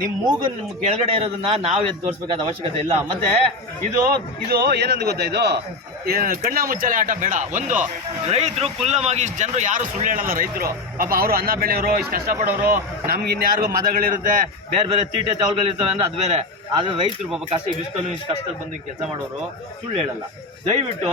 ನಿಮ್ ಮೂಗು ಕೆಳಗಡೆ ಇರೋದನ್ನ ನಾವು ಎದ್ದು ತೋರಿಸ್ಬೇಕಾದ ಅವಶ್ಯಕತೆ ಇಲ್ಲ. ಮತ್ತೆ ಇದು ಇದು ಏನಂತ ಗೊತ್ತಾ, ಇದು ಕಣ್ಣ ಮುಚ್ಚಾಲೆ ಆಟ ಬೇಡ. ಒಂದು ರೈತರು ಕುಲ್ಲವಾಗಿ ಜನರು ಯಾರು ಸುಳ್ಳು ಹೇಳಲ್ಲ. ರೈತರು ಪಾಪ ಅವರು ಅನ್ನ ಬೆಳೆಯೋರು, ಇಷ್ಟು ಕಷ್ಟಪಡೋರು. ನಮ್ಗೆ ಇನ್ಯಾರಿಗೂ ಮದಗಳಿರುತ್ತೆ, ಬೇರೆ ಬೇರೆ ತೀಟೆ ಚಾವಲ್ಗಳಿರ್ತವೆ ಅಂದ್ರೆ ಅದು ಬೇರೆ. ಆದ್ರೆ ರೈತರು ಪಾಪ ಕಷ್ಟ ಇಷ್ಟೊಂದು ಇಷ್ಟು ಕಷ್ಟದಲ್ಲಿ ಬಂದು ಕೆಲಸ ಮಾಡೋರು ಸುಳ್ಳು ಹೇಳಲ್ಲ. ದಯವಿಟ್ಟು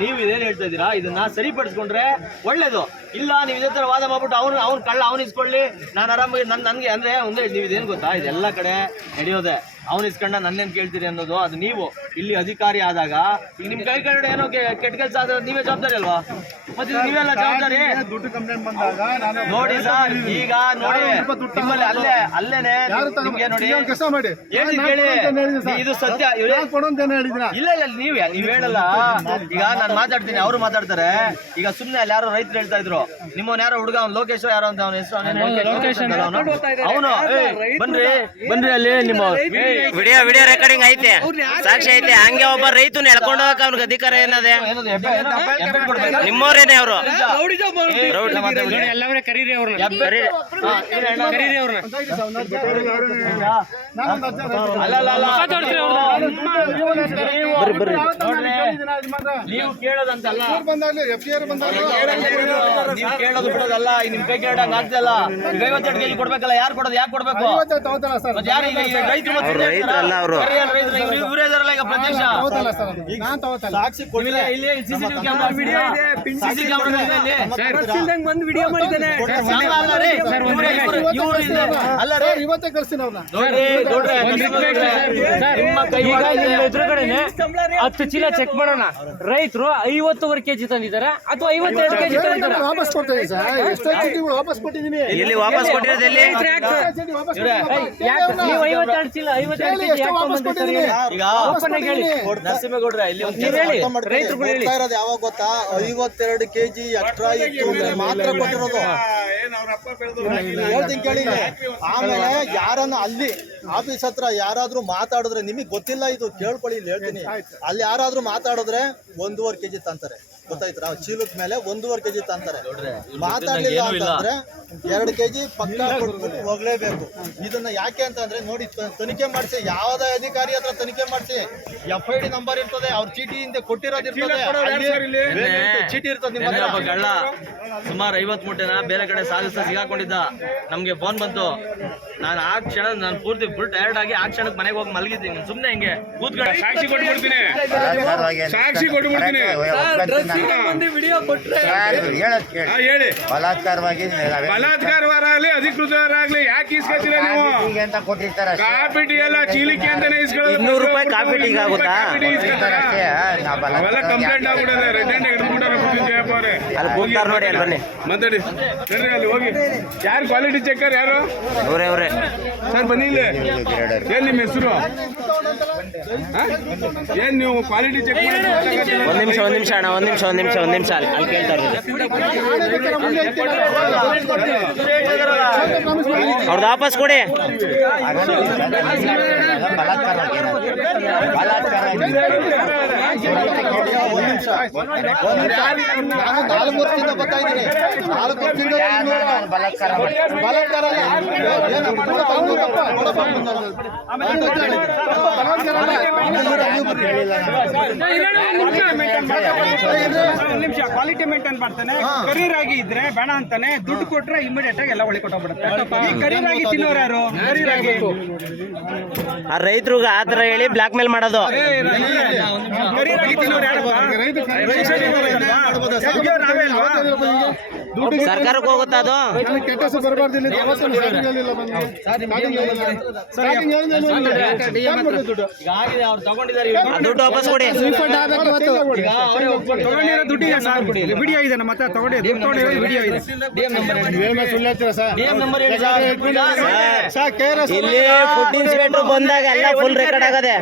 ನೀವು ಇದೇನು ಹೇಳ್ತಾ ಇದ್ದೀರಾ ಇದನ್ನ ಸರಿಪಡಿಸ್ಕೊಂಡ್ರೆ ಒಳ್ಳೇದು. ಇಲ್ಲ ನೀವು ಇದೇ ತರ ವಾದ ಮಾಡ್ಬಿಟ್ಟು ಅವ್ನು ಕಳ್ಳ ಅವ್ನು ಇಸ್ಕೊಳ್ಳಿ, ನಾನು ಆರಾಮಾಗಿ ನನ್ಗೆ ಅಂದ್ರೆ ಒಂದೇ ನೀವು ಇದೇನು ಗೊತ್ತಾ, ಇದೆಲ್ಲ ಕಡೆ ನಡೆಯೋದೆ. ಅವ್ನು ಇಸ್ಕೊಂಡ ನನ್ನೇನು ಕೇಳ್ತೀರಿ ಅನ್ನೋದು. ಅದು ನೀವು ಇಲ್ಲಿ ಅಧಿಕಾರಿ ಆದಾಗ ಈಗ ನಿಮ್ ಕೈ ಕಡೆ ಏನೋ ಕೆಟ್ಟ ಕೆಲಸ ಆದ್ರೆ ನೀವೇ ಜವಾಬ್ದಾರಿ ಅಲ್ವಾ? ಮತ್ತೆ ನೀವೆಲ್ಲ ಜವಾಬ್ದಾರಿ ನೋಡಿ ಸರ್. ಈಗ ನೋಡಿ ನಿಮ್ಮಲ್ಲಿ ಅಲ್ಲೇನೆ ನಿಮ್ಗೆ ನೋಡಿ ಕೇಳಿ, ಇದು ಸತ್ಯ. ಇಲ್ಲ ಇಲ್ಲ ನೀವ್ ಹೇಳಲ್ಲ. ಈಗ ನಾನು ಮಾತಾಡ್ತೀನಿ, ಅವರು ಮಾತಾಡ್ತಾರೆ. ಈಗ ಸುಮ್ನೆ ಅಲ್ಲಿ ಯಾರೋ ರೈತರು ಹೇಳ್ತಾ ಇದ್ರು, ನಿಮ್ಮವ್ನ ಯಾರೋ ಹುಡುಗ ಅವ್ನು ಲೋಕೇಶ್ ಯಾರೋ ಅಂತ ಅವನ ಹೆಸರು ಅವನು ಬನ್ರಿ ಅಲ್ಲಿ ನಿಮ್ಮ ವಿಡಿಯೋ ರೆಕಾರ್ಡಿಂಗ್ ಐತೆ, ಸಾಕ್ಷಿ ಐತೆ. ಹಂಗೆ ಒಬ್ಬ ರೈತನ ಎಳ್ಕೊಂಡು ಹೋಗಕ್ಕೆ ಅವ್ನಿಗೆ ಅಧಿಕಾರ ಏನದೆ? ನಿಮ್ಮವ್ರೇನೆ ಅವರು ಎಲ್ಲವರೇ ಕರೀರಿ ಅವ್ರನ್ನ. ನೀವು ಕೇಳೋದಂತಲ್ಲ, ನೀವು ಕೇಳೋದು ಬಿಡೋದಲ್ಲ. ನಿಮ್ ಕೈ ಕೇಳಂಗ ಆಗ್ತಲ್ಲ. 52 ಕೆಜಿ ಕೊಡ್ಬೇಕಲ್ಲ, ಯಾರು ಕೊಡೋದು? ಯಾಕೆ ಕೊಡ್ಬೇಕು? ರೈತರಲ್ಲ ಅವರು, ಇವರೇ ಇದಾರಲ್ಲ ಈಗ ಪ್ರತ್ಯಕ್ಷ ಸಾಕ್ಷಿ ಕೊಟ್ಟಿಲ್ಲ. ಇಲ್ಲಿ ಸಿಸಿಟಿವಿ ಕ್ಯಾಮೆರಾ ವಿಡಿಯೋ ಇದೆ, ಸಿಸಿ ಕ್ಯಾಮೆರಾ ಇದೆ. ಬಂದು ವಿಡಿಯೋ ಮಾಡಿದ್ದಾನೆ. ಅಲ್ಲ ರೀ, ಇವತ್ತೇ ಕಳಿಸ್ತೀನಿ ಅವ್ರನ್ನ. ಎದುರುಗಡೆನೆ 10 ಚೀಲ ಚೆಕ್ ಮಾಡೋಣ. ರೈತರು 50 ಕೆಜಿ ತಂದಿದ್ದಾರೆ ಅಥವಾ 52 ಕೆಜಿ ತಂದಿದ್ದಾರೆ. ವಾಪಸ್ ಕೊಡ್ತೇವೆ ಸರ್. ಎಷ್ಟೋ ಕೆಜಿಗಳು ವಾಪಸ್ ಕೊಟ್ಟಿದ್ದೀನಿ. ಎಲ್ಲಿ ವಾಪಸ್ ಕೊಟ್ಟಿರೋದು? ಎಲ್ಲಿ ನೀವು 52 ಚೀಲ 52 ಕೆಜಿ ಯಾಕೆ ಬಂದಿದ್ದೀರಿ? ಈಗ ನರಸಿಂಹಗೌಡ್ರೆ ಇಲ್ಲಿ ಯಾವಾಗ ಗೊತ್ತಾ, 52 ಕೆಜಿ ಎಕ್ಸ್ಟ್ರಾ ಇತ್ತು ಮಾತ್ರ ಕೊಟ್ಟಿರೋದು. ಹೇಳ್ತೀನಿ ಕೇಳಿ. ಆಮೇಲೆ ಯಾರನ್ನ ಅಲ್ಲಿ ಆಫೀಸ್ ಹತ್ರ ಯಾರಾದ್ರೂ ಮಾತಾಡಿದ್ರೆ, ನಿಮಗೆ ಗೊತ್ತಿಲ್ಲ ಇದು, ಕೇಳ್ಕೊಳ್ಳಿ ಇಲ್ಲಿ ಹೇಳ್ತೀನಿ. ಅಲ್ಲಿ ಯಾರಾದ್ರೂ ಮಾತಾಡಿದ್ರೆ 1.5 ಕೆಜಿ ತಂತಾರೆ, ಗೊತ್ತಾಯ್ತರ? ಚೀಲದ ಮೇಲೆ 1.5 ಕೆಜಿ ತಂತಾರೆ. ಮಾತಾಡ್ಲಿಲ್ಲ ಅಂತಂದ್ರೆ 2 ಕೆಜಿ ಪಕ್ಕ ಕೊಟ್ಬಿಟ್ಟು ಹೋಗ್ಲೇಬೇಕು. ಇದನ್ನ ಯಾಕೆ ಅಂತಂದ್ರೆ ನೋಡಿ, ತನಿಖೆ ಮಾಡಿಸಿ, ಯಾವುದೇ ಅಧಿಕಾರಿ ಹತ್ರ ತನಿಖೆ ಮಾಡಿಸಿ. FID ನಂಬರ್ ಇರ್ತದೆ, ಅವ್ರ ಚೀಟಿ ಹಿಂದೆ ಕೊಟ್ಟಿರೋದಿರ್ತದೆ, ಚೀಟಿ ಇರ್ತದೆ. ಕಳ್ಳ ಸುಮಾರು 50 ಮೂಟೆನ ಬೇರೆ ಕಡೆ ಸಾಗಿಸ್ತಾ ಸಿಗಾಕೊಂಡಿದ್ದ. ನಮ್ಗೆ ಫೋನ್ ಬಂತು. ನಾನು ಆ ಕ್ಷಣ ನಾನು ಪೂರ್ತಿ ಫುಲ್ ಟಯರ್ಡ್ ಆಗಿ ಆ ಕ್ಷಣಕ್ಕೆ ಮನೆಗೆ ಹೋಗಿ ಮಲಗಿದ್ದೀನಿ. ಸುಮ್ನೆ ಹಿಂಗೆ ಕೂತ್ಕೊಂಡು ಸಾಕ್ಷಿ ಕೊಟ್ಬಿಡ್ತೀನಿ. ಹೇಳಿ, ಬಲಾತ್ಕಾರವಾಗಲಿ ಅಧಿಕೃತವಾಗಲಿ ಯಾಕೆ ಇಸ್ಕೊತೀರ ನೀವು? ಕಾಫಿ ಟೀ ಎಲ್ಲ ಚೀಲಿಕೆ ಅಂತಾನೆ ಇಸ್ಕೊಳ್ಳೋದು. 200 ರೂಪಾಯಿ ಕಾಫಿ ಟೀಗೆ ಆಗುತ್ತಾ? ಅವೆಲ್ಲ ಕಂಪ್ಲೇಂಟ್ ಆಗ್ಬಿಡೋದು. ರೆಡ್ಡೆಂಡ್ ಹಿಡ್ಬಿಟ್ಟಾರೆ ಜಯಪ್ಪ ಅವರೇ. ಅಲ್ಲಿ ಕೂಗ್ತಾರೆ ನೋಡಿ, ಅಲ್ಲಿ ಬನ್ನಿ ಮಾತಾಡಿ. ಬರ್ರಿ ಅಲ್ಲಿ ಹೋಗಿ. ಯಾರು ಕ್ವಾಲಿಟಿ ಚೆಕ್ಕರ್? ಯಾರು? ಅವರೇ ಸರ್ ಬನ್ನಿ ಇಲ್ಲಿ. ಏನ್ ನಿಮ್ಮ ಹೆಸರು? ಏನ್ ನೀವು ಕ್ವಾಲಿಟಿ ಚೆಕ್ ಮಾಡಿ? ಒಂದ್ ನಿಮಿಷ ಅಣ್ಣ, ಒಂದ್ ನಿಮಿಷ ಅಲ್ಲಿ ಕೇಳ್ತಾ ಇರೋದು. ಅವ್ರದ್ದು ವಾಪಸ್ ಕೊಡಿ. ನಾನು 4 ವರ್ಷದಿಂದ ಬರ್ತಾ ಇದ್ದೀನಿ. 4 ವರ್ಷದಿಂದ ಬಲಾತ್ಕಾರ ಕ್ವಾಲಿಟಿ ಮೇಂಟೈನ್ ಮಾಡ್ತಾನೆ. ಕರೀರ್ ಆಗಿ ಇದ್ರೆ ಬೇಡ ಅಂತಾನೆ, ದುಡ್ಡು ಕೊಟ್ರೆ ಇಮಿಡಿಯೇಟ್ ಆಗಿ ಎಲ್ಲ ಒಳಗೆ ಕೊಟ್ಟೋಗ್ಬಿಡುತ್ತೆ. ಈ ಕರೀರ್ ಆಗಿ ತಿನ್ನೋರು ಯಾರು? ಕರೀರ್ ಆಗಿ ಆ ರೈತರಿಗೆ ಆ ಥರ ಹೇಳಿ ಬ್ಲಾಕ್ ಮೇಲ್ ಮಾಡೋದು. ಕರೀರ್ ಆಗಿ ತಿನ್ನೋರು ಯಾರು? ಸರ್ಕಾರಕ್ಕೆ ಹೋಗುತ್ತಾ ಅದು? ಕೆಟ್ಟ ಹೆಸರು ಬರಬಾರ್ದು. ಅವ್ರು ತಗೊಂಡಿದ್ದಾರೆ. ದುಡ್ಡು ವಾಪಸ್ ಕೊಡಿ. ತಗೊಂಡಿರೋ ದುಡ್ಡಿಗೆ ಸಾರ್ ಕೊಡಿ. ವಿಡಿಯೋ ಇದೆ ನಮ್ಮ ಹತ್ರ. ತಗೊಂಡಿರೋ ವಿಡಿಯೋ ಇದೆ. DM ನಂಬರ್ ಇಲ್ಲಿ ಫುಡ್ ಇನ್ಸ್ಪೆಕ್ಟರ್ ಬಂದಾಗ ಎಲ್ಲ ಫುಲ್ ರೆಕಾರ್ಡ್ ಆಗದೆ.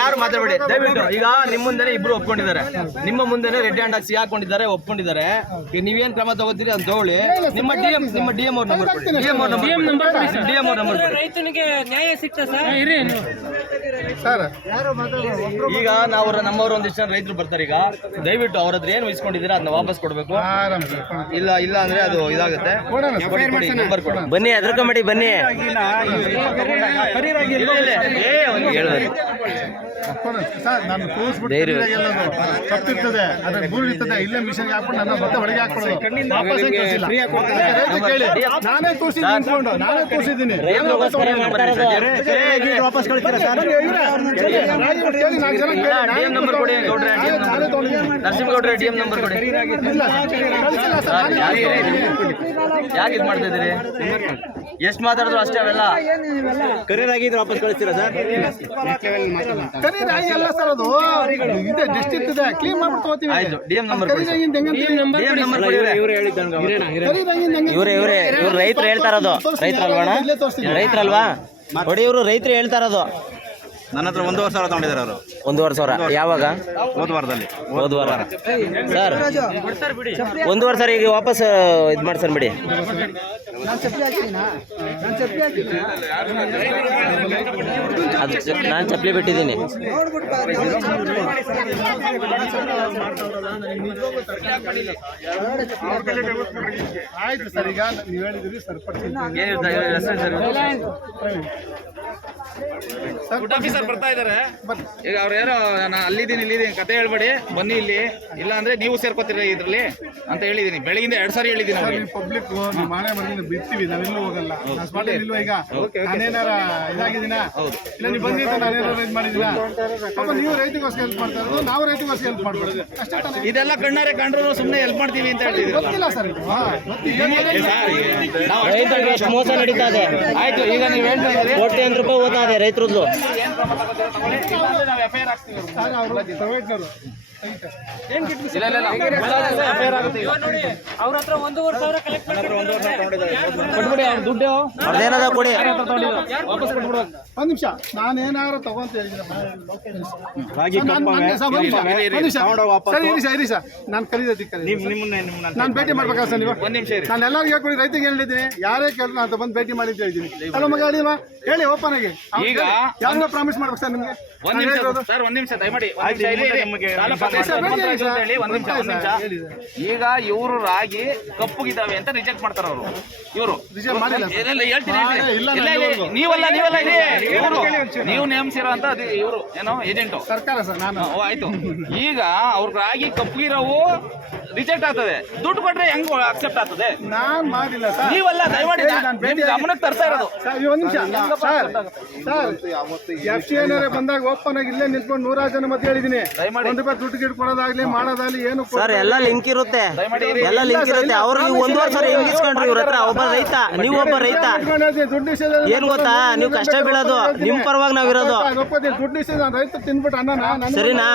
ಯಾರು ಮಾತಾಡಬೇಡಿ ದಯವಿಟ್ಟು. ಈಗ ನಿಮ್ಮ ಮುಂದೆನೆ ಇಬ್ರು ಒಪ್ಕೊಂಡಿದ್ದಾರೆ, ನಿಮ್ಮ ಮುಂದೆನೆ ರೆಡ್ ಹ್ಯಾಂಡ್ ಹಾಕಿ ಹಾಕೊಂಡಿದ್ದಾರೆ, ಒಪ್ಕೊಂಡಿದ್ದಾರೆ. ನೀವೇನ್ ಕ್ರಮ ತಗೋತೀರಿ ಅಂತ ತಗೊಳ್ಳಿ. ನಿಮ್ಮ ಡಿಎಂ ಅವ್ರ ನಂಬರ್ ಕೊಡಿ. ಡಿಎಂ ಅವ್ರ ನಂಬರ್ ಕೊಡಿ. ರೈತನಿಗೆ ನ್ಯಾಯ ಸಿಗ್ತಾ ಸರ್? ಈಗ ನಾವು ನಮ್ಮವರು ಒಂದಿಷ್ಟು ಜನ ರೈತರು ಬರ್ತಾರೆ. ಈಗ ದಯವಿಟ್ಟು ಅವ್ರ ಹತ್ರ ಏನು ಇಸ್ಕೊಂಡಿದ್ದೀರಾ ಅದನ್ನ ವಾಪಸ್ ಕೊಡ್ಬೇಕು. ಇಲ್ಲ ಅಂದ್ರೆ ಅದು ಇದಾಗುತ್ತೆ. ನಂಬರ್ ಕೊಡಿ. ಬನ್ನಿ ಅದ್ರಕೊಂಬೇಡಿ ಬನ್ನಿ. ತಪ್ಪಿರ್ತದೆ ಅದ್ರ ಗೂರು ಇರ್ತದೆ ಇಲ್ಲೇ ಮಿಷನ್ಗೆ ಹಾಕೊಂಡು ನನ್ನ ಮತ್ತೆ ಹೊರಗೆ ಹಾಕ್ಬಿಡೋದು. ನಾನೇ ತೋರಿಸಿದ್ದೀನಿ. ವಾಪಸ್ ಕಳಿಸ್ತೀರಾ ಸರ್? ನಂಬರ್ ಕೊಡಿ. ನರಸಿಂಹಗೌಡ್ರೆ ಡಿಎಂ ನಂಬರ್ ಕೊಡಿ. ಯಾಕೆ ಇದು ಮಾಡ್ತಾ ಇದ್ದೀರಿ? ಎಷ್ಟು ಮಾತಾಡಿದ್ರು ಅಷ್ಟೇ ಅವೆಲ್ಲ. ಕರಿಯರಾಗಿದ್ರೆ ವಾಪಸ್ ಕಳಿಸ್ತೀರಾ ಸರ್? ಕರಿಯರಾಗಿ ಅಲ್ಲ ಸರ್, ಅದು ಇದೆ ಡಿಸ್ಟ್ರಿಕ್ಟ್ ಇದೆ, ಕ್ಲೀನ್ ಮಾಡ್ಬಿಟ್ಟು ಹೋಗ್ತೀವಿ. ಆಯ್ತು, ಡಿಎಂ ನಂಬರ್ ಕೊಡಿ. ಇವ್ರು ರೈತರು ಹೇಳ್ತಾ ಇರೋದು. ರೈತರಲ್ವಾ ನೋಡಿ, ಇವರು ರೈತರು ಹೇಳ್ತಾ ಇರೋದು. ನನ್ನ ಹತ್ರ 1,500,000 ತಗೊಂಡಿದ್ದಾರೆ ಅವರು. 1,500,000 ಯಾವಾಗ? ಹೋದ ವಾರದಲ್ಲಿ. ಹೋದ ವಾರ ಸರ್ 1,500,000 ಈಗ ವಾಪಸ್ ಇದು ಮಾಡ್ಸನ್ ಬಿಡಿ. ಅದು ನಾನು ಚಪ್ಪಲಿ ಬಿಟ್ಟಿದ್ದೀನಿ. ಆಯ್ತು ಸರ್, ಈಗ ನೀವು ಹೇಳಿದ್ರಿ ಸರಿಪಡಿಸಿ. ಫುಡ್ ಆಫೀಸರ್ ಬರ್ತಾ ಇದಾರೆ. ಈಗ ಅವ್ರು ಯಾರೋ ನಾನು ಇಲ್ಲಿದ್ದೀನಿ ಕತೆ ಹೇಳ್ಬೇಡಿ, ಬನ್ನಿ ಇಲ್ಲಿ, ಇಲ್ಲ ಅಂದ್ರೆ ನೀವು ಸೇರ್ಕೋತೀರ ಇದ್ರಲ್ಲಿ ಅಂತ ಹೇಳಿದೀನಿ. ಬೆಳಗಿಂದ 2 ಸಾರಿ ಹೇಳಿದೀನಿ ಅವ್ರಿಗೆ. ಪಬ್ಲಿಕ್ ಮಾನೆ ಮನೆಯಿಂದ ಬಿಡ್ತೀವಿ, ನಾವೆಲ್ಲೂ ಹೋಗಲ್ಲ. ನಾನು ಸ್ಪಾಟ್ ಇಲ್ವಾ ಈಗ? ನಾನೇನಾರ ಇದಾಗಿದ್ದೀನ? ಇಲ್ಲ ನೀವು ಬಂದಿದ್ದ ನಾನೇನಾರ ಇದು ಮಾಡಿದ್ದೀನ? ಪಾಪ ನೀವು ರೈತಗೋಸ್ಕರ ಹೆಲ್ಪ್ ಮಾಡ್ತಾ ಇರೋದು, ನಾವು ರೈತಗೋಸ್ಕರ ಹೆಲ್ಪ್ ಮಾಡ್ಬೋದು ಅಷ್ಟೇ ತಾನೇ. ಇದೆಲ್ಲ ಕಣ್ಣಾರೆ ಕಂಡ್ರು ಸುಮ್ಮನೆ ಹೆಲ್ಪ್ ಮಾಡ್ತೀವಿ ಅಂತ ಹೇಳ್ತಿದ್ದೀವಿ. ಗೊತ್ತಿಲ್ಲ ಸರ್ ಇದು. ರೈತರಿಗೆ ಎಷ್ಟು ಮೋಸ ನಡೀತಾ ಇದೆ. ಆಯ್ತು, ಈಗ ನೀವು ಹೇಳ್ತಾ ಇದ್ದೀರಿ ಕೋಟ್ಯಾಂತರ ರೂಪಾಯಿ ಹೋಗ್ತಾ ಇದೆ ರೈತರದ್ದು. ಪ್ರೈವೇಟ್ನವರು ಅವ್ರ ಹತ್ರ 1,500,000 ಕಲೆಕ್ಟ್ ಕೊಟ್ಬಿಡಿ ಅವ್ರ ದುಡ್ಡು. ಅದೇನದ ಕೊಡಿ. ಒಂದ್ ನಿಮಿಷ, ನಾನೇನಾರು ತಗೊಂತ ಹೇಳಿದ್ರೆ ನಾನು ಕರೀದಕ್ಕೆ ನಾನು ಭೇಟಿ ಮಾಡ್ಬೇಕಾ ಸರ್? ನೀವು ಒಂದ್ ನಿಮಿಷ ಇರಿ. ನಾನು ಎಲ್ಲರಿಗೂ ಹೇಳ್ಕೊಡಿ, ರೈತರಿಗೆ ಹೇಳಿದ್ದೀನಿ, ಯಾರೇ ಕೇಳಿದ್ರು ನಾನು ಬಂದು ಭೇಟಿ ಮಾಡಿ ಅಂತ ಹೇಳಿದ್ದೀನಿ. ಅಲ್ಲ ಮಗ ಹೇಳಿ ಓಪನ್ ಆಗಿ. ಈಗ ಯಾರನ್ನ ಪ್ರಾಮಿಸ್ ಮಾಡ್ಬೇಕು ಸರ್ ನಿಮ್ಗೆ? ಒಂದ್ ನಿಮಿಷ ಸರ್, ಒಂದ್ ನಿಮಿಷ ದಯಮಾಡಿ ಒಂದ್ ನಿಮಿಷ. ಈಗ ಇವರು ರಾಗಿ ಕಪ್ಪುಗಿದ್ದಾವೆ ಅಂತ ರಿಜೆಕ್ಟ್ ಮಾಡ್ತಾರ ಅವರು. ಇವರು ನೀವಲ್ಲ ನೀವು ನೇಮಿಸಿರೋ ಅಂತ ಇವರು ಏನೋ ಏಜೆಂಟು ಸರ್ಕಾರ ಸರ್. ನಾನು ಆಯ್ತು. ಈಗ ಅವ್ರ ರಾಗಿ ಕಪ್ಪುಗಿರೋವು ರಿಜೆಕ್ಟ್ ಆಗ್ತದೆ, ದುಡ್ಡು ಕೊಟ್ರೆ ಹೆಂಗ್ ಅಕ್ಸೆಪ್ಟ್ ಆಗ್ತದೆ? ನಾನ್ ಮಾಡಿಲ್ಲ ಸರ್. ನೀವಲ್ಲ, ದಯಮಾಡಿ ಗಮನಕ್ಕೆ ತರ್ತಾ ಇರೋದು. ಒಂದ್ ನಿಮಿಷ ಸರ್, FCNR ಬಂದಾಗ ಓಪನ್ ಆಗಿ ಇಲ್ಲೇ ನಿಂತ್ಕೊಂಡು 100 ಜನ ಮಧ್ಯೆ ಹೇಳಿದೀನಿ, ₹1 ದುಡ್ಡು ಗಿಡ್ ಕೊಡೋದಾಗ್ಲಿ ಮಾಡೋದಾಗ್ಲಿ ಏನು ಸರ್ ಎಲ್ಲ ಲಿಂಕ್ ಇರುತ್ತೆ, ಎಲ್ಲ ಲಿಂಕ್ ಇರುತ್ತೆ. ಅವ್ರಿಗೆ 1,500,000 ಹೆಂಗ್ ಇಸ್ಕೊಂಡ್ರಿ ಇವ್ರ ಹತ್ರ? ಒಬ್ಬ ರೈತ, ನೀವು ಒಬ್ಬ ರೈತ. ಏನ್ ಗೊತ್ತಾ, ನೀವು ಕಷ್ಟ ಬೀಳೋದು, ನಿಮ್ ಪರವಾಗಿ ನಾವಿರೋದು. ದುಡ್ಡು ರೈತ ತಿನ್ಬಿಟ್ಟು ಅನ್ನ ಸರಿನಾ?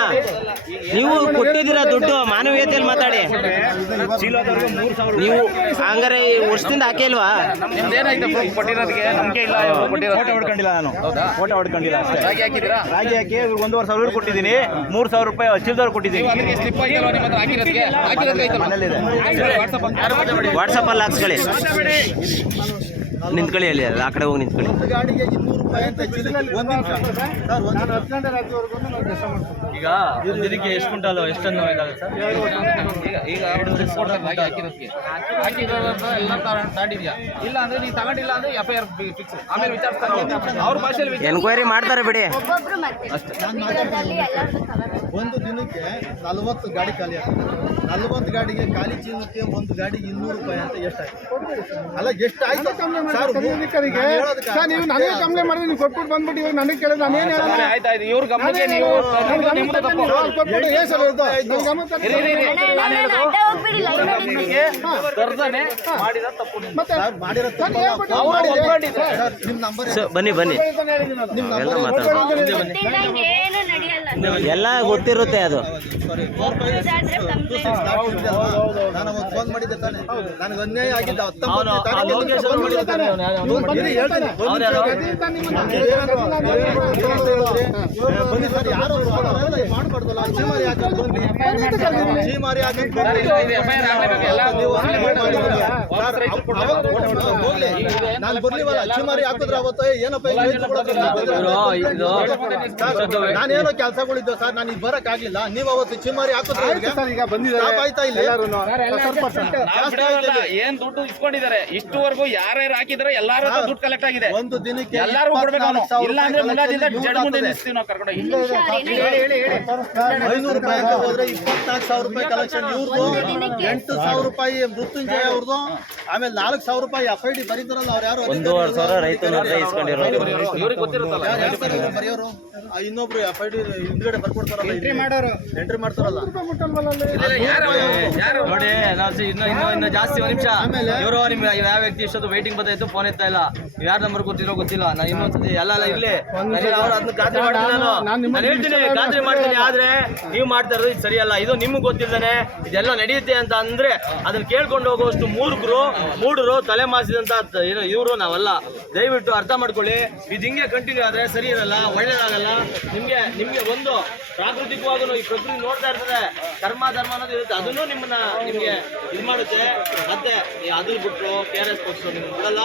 ನೀವು ಕೊಟ್ಟಿದ್ದೀರಾ ದುಡ್ಡು, ಮಾನವೀಯತೆಯಲ್ಲಿ ಮಾತಾಡಿ. ನೀವು ಹಂಗಾರೆ ವರ್ಷದಿಂದ ಹಾಕಿಲ್ವಾ? ಕೊಟ್ಟಿರೋದಕ್ಕೆ ನಂಬಿಕೆ ಇಲ್ಲ. ಫೋಟೋ ಹೊಡ್ಕೊಂಡಿಲ್ಲ ನಾನು. ಫೋಟೋ ಹೊಡ್ಕೊಂಡಿಲ್ಲ ಅಷ್ಟೇ. ರಾಗಿ ಹಾಕಿದ್ದೀರಾ? ರಾಗಿ ಹಾಕಿ 1,500,000 ಕೊಟ್ಟಿದ್ದೀನಿ, 3,000 ರೂಪಾಯಿ ಚೀಲದವ್ರು ಕೊಟ್ಟಿದ್ದೀನಿ. ಸ್ಲಿಪ್ ಆಗಿಲ್ಲ ನಿಮ್ಮ ಹತ್ರ ಹಾಕಿರೋದಕ್ಕೆ? ಮನೇಲಿದೆ. ವಾಟ್ಸಪ್ ಅಲ್ಲಿ ಹಾಕ್ಸ್ಕೊಳ್ಳಿ, ನಿಂತ್ಕೊಳ್ಳಿ. ಅಲ್ಲಿ ಆ ಕಡೆ ಹೋಗಿ ನಿಂತ್ಕೊಳ್ಳಿ. ಒಂದು ಗಾಡಿಗೆ 200 ರೂಪಾಯಿ ಅಂತ ಚೀಲಕ್ಕೆ. ಒಂದ್ ನಿಮಿಷ ಸರ್, ನಾನು 10 ಗಂಟೆ ರಾತ್ರಿವರೆಗೂ ನಾನು ಕೆಲಸ ಮಾಡ್ತೀನಿ. ಈಗ ದಿನಕ್ಕೆ ಎಷ್ಟು ಕ್ವಿಂಟಲ್ ಎಷ್ಟನ್ನು ಇದಾಗುತ್ತೆ ಸರ್? ಈಗ ರಾಗಿ ಹಾಕಿರೋದು ಎಲ್ಲ ತಾಂಡಿದ್ಯಾ? ಇಲ್ಲ ಅಂದ್ರೆ ನೀವು ತಗೊಂಡಿಲ್ಲ ಅಂದ್ರೆ FIR ಫಿಕ್ಸ್. ಆಮೇಲೆ ವಿಚಾರಿಸ್ತಾರೆ ಅವ್ರ ಭಾಷೆಯಲ್ಲಿ. ಎನ್ಕ್ವೈರಿ ಮಾಡ್ತಾರೆ ಬಿಡಿ. ಒಂದು ದಿನಕ್ಕೆ 40 ಗಾಡಿ ಖಾಲಿ ಆಗ್ತದೆ. 40 ಗಾಡಿಗೆ ಖಾಲಿ ಚೀಲಕ್ಕೆ ಒಂದು ಗಾಡಿಗೆ 200 ರೂಪಾಯಿ ಅಂತ ಎಷ್ಟಾಯ್ತು? ಅಲ್ಲ ಎಷ್ಟಾಯ್ತು ಸರ್? ನೀವು ನನಗೆ ಕಂಪ್ಲೇಂಟ್ ಮಾಡಿದ್ರೆ ನೀವು ಕೊಟ್ಬಿಟ್ಟು ಬಂದ್ಬಿಟ್ಟು ಇವಾಗ ನನಗೆ ಕೇಳಿದ್ರೆ ನಾನೇನು ಹೇಳೋದು? ಆಯ್ತಾಯ್ತು, ಇವ್ರ ಗಮನಕ್ಕೆ ನೀವು ನಿಮ್ದು ತಪ್ಪು. ಕೊಟ್ಬಿಟ್ಟು ಏನ್ ಸರ್ ಇದು? ನನ್ನ ಗಮನ ಕರ್ದನೆ ಮಾಡಿದ ತಪ್ಪು ನಿಮ್ದು. ಮತ್ತೆ ಮಾಡಿರೋ ತಪ್ಪು ಅವ್ರು ಒಪ್ಕೊಂಡಿದ್ದಾರೆ. ಸರ್, ನಿಮ್ಮ ನಂಬರ್ ಬನ್ನಿ ಬನ್ನಿ, ಎಲ್ಲ ಮಾತಾಡೋಣ. ಎಲ್ಲ ಗೊತ್ತಿರುತ್ತೆ ಅದು. ನಾನು ಫೋನ್ ಮಾಡಿದ್ದೆ ತಾನೆ, ನನಗೆ ಅನ್ಯಾಯ ಆಗಿದ್ದ. ಅವನು ಆ ಲೋಕೇಶ್ ಅವ್ರು ಬನ್ನಿ, ಹೇಳ್ತೀನಿ. ಅವ್ನು ಯಾರು? ಬನ್ನಿ ಸರ್, ಯಾರು ಮಾಡ್ಬಾರ್ದಲ್ಲ, ಚೀಮಾರಿ ಹಾಕಕ್ ಬನ್ನಿ. ಚೀಮಾರಿ ಹಾಕಕ್ ಬನ್ನಿ. ಹೋಗ್ಲಿ, ನಾನು ಬರ್ಲಿವಲ್ಲ, ಚೀಮಾರಿ ಹಾಕಿದ್ರೆ ಅವತ್ತು ಏನಪ್ಪ ನಾನೇನೋ ಕೆಲಸಗಳಿದ್ದು ಸರ್, ನಾನು ಈಗ ಬರಕ್ ಆಗ್ಲಿಲ್ಲ. ನೀವು ಅವತ್ತು ಚೀಮಾರಿ ಹಾಕಿದ್ರೆ ಈಗ ಬಂದಿದ್ದಾರೆ ಆಯ್ತಾ ಇಲ್ಲಿ ಏನ್ ದುಡ್ಡು ಇಸ್ಕೊಂಡಿದ್ದಾರೆ ಇಷ್ಟುವರೆಗೂ ಯಾರ್ಯಾರು ಹಾಕಿದ್ರೆ ಎಲ್ಲಾರು ದುಡ್ಡು ಕಲೆಕ್ಟ್ ಆಗಿದೆ. ಒಂದು ದಿನಕ್ಕೆ ಎಲ್ಲಾರು ಕೊಡ್ಬೇಕು ಅವನು. ಇಲ್ಲ ಅಂದ್ರೆ ಮುಂದಾದಿಂದ ಜಡ್ ಮುಂದೆ ನಿಲ್ಲಿಸ್ತೀವಿ ನಾವು ಕರ್ಕೊಂಡೋಗಿ. 500 ರೂಪಾಯಿ ಹೋದ್ರೆ 24,000 ರೂಪಾಯಿ ಕಲೆಕ್ಷನ್ ಇವ್ರದ್ದು, 8,000 ರೂಪಾಯಿ ಮೃತ್ಯುಂಜಯ ಅವ್ರದ್ದು, ಆಮೇಲೆ 4,000 ರೂಪಾಯಿ FID ಬರೀತಾರಲ್ಲ ಅವ್ರು ಯಾರು 1,500 ರೈತನತ್ರ ಇಸ್ಕೊಂಡಿರೋದು. ಇವ್ರಿಗೆ ಗೊತ್ತಿರುತ್ತಲ್ಲ ಬರೆಯೋರು ಇನ್ನೊಬ್ರು FID ಹಿಂದ್ಗಡೆ ಬರ್ಕೊಡ್ತಾರಲ್ಲ, ಎಂಟ್ರಿ ಮಾಡ್ತಾರಲ್ಲ. ನೋಡಿ ಇನ್ನು ಜಾಸ್ತಿ ಒಂದ್ ನಿಮಿಷ ಇವರು ನಿಮ್ಗೆ ಯಾವ ವ್ಯಕ್ತಿ ಇಷ್ಟೊತ್ತು ವೈಟಿಂಗ್ ಬರ್ತಾಯಿತ್ತು, ಫೋನ್ ಎತ್ತಾ ಇಲ್ಲ. ಯಾರ ನಂಬರ್ ಗೊತ್ತಿರೋ ಗೊತ್ತಿಲ್ಲ. ನಾನು ಇನ್ನೊಂದ್ಸತಿ ಎಲ್ಲ ಇರ್ಲಿ, ಅವ್ರು ಅದನ್ನ ಖಾತ್ರಿ ಮಾಡ್ತೀನಿ. ನಾನು ಹೇಳ್ತೀನಿ, ಖಾತ್ರಿ ಮಾಡ್ತೀನಿ. ಆದ್ರೆ ನೀವು ಮಾಡ್ತಾ ಇರೋದು ಇದು ಸರಿಯಲ್ಲ. ಇದು ನಿಮ್ಗೆ ಗೊತ್ತಿಲ್ದಾನೆ ಇದೆಲ್ಲ ನಡೆಯುತ್ತೆ ಅಂತ ಅಂದ್ರೆ ಅದನ್ನ ಕೇಳ್ಕೊಂಡು ಹೋಗುವಷ್ಟು ಮೂಢರು ತಲೆ ಮಾಸಿದಂತ ಇವರು ನಾವಲ್ಲ. ದಯವಿಟ್ಟು ಅರ್ಥ ಮಾಡ್ಕೊಳ್ಳಿ. ಇದು ಹಿಂಗೆ ಕಂಟಿನ್ಯೂ ಆದ್ರೆ ಸರಿ ಇರಲ್ಲ, ಒಳ್ಳೇದಾಗಲ್ಲ. ನಿಮ್ಗೆ ಒಂದು ಪ್ರಾಕೃತಿಕವಾಗೂ ಈ ಪ್ರಕೃತಿ ನೋಡ್ತಾ ಇರ್ತದೆ, ಧರ್ಮ ಅನ್ನೋದು ಇರುತ್ತೆ. ಅದನ್ನು ನಿಮ್ಗೆ ಇದು ಮಾಡುತ್ತೆ. ಮತ್ತೆ ಅದನ್ನ ಬಿಟ್ಟು KRS ಕೊಡ್ಸೋ ನಿಮ್ಗೆ ಬಿಡಲ್ಲ.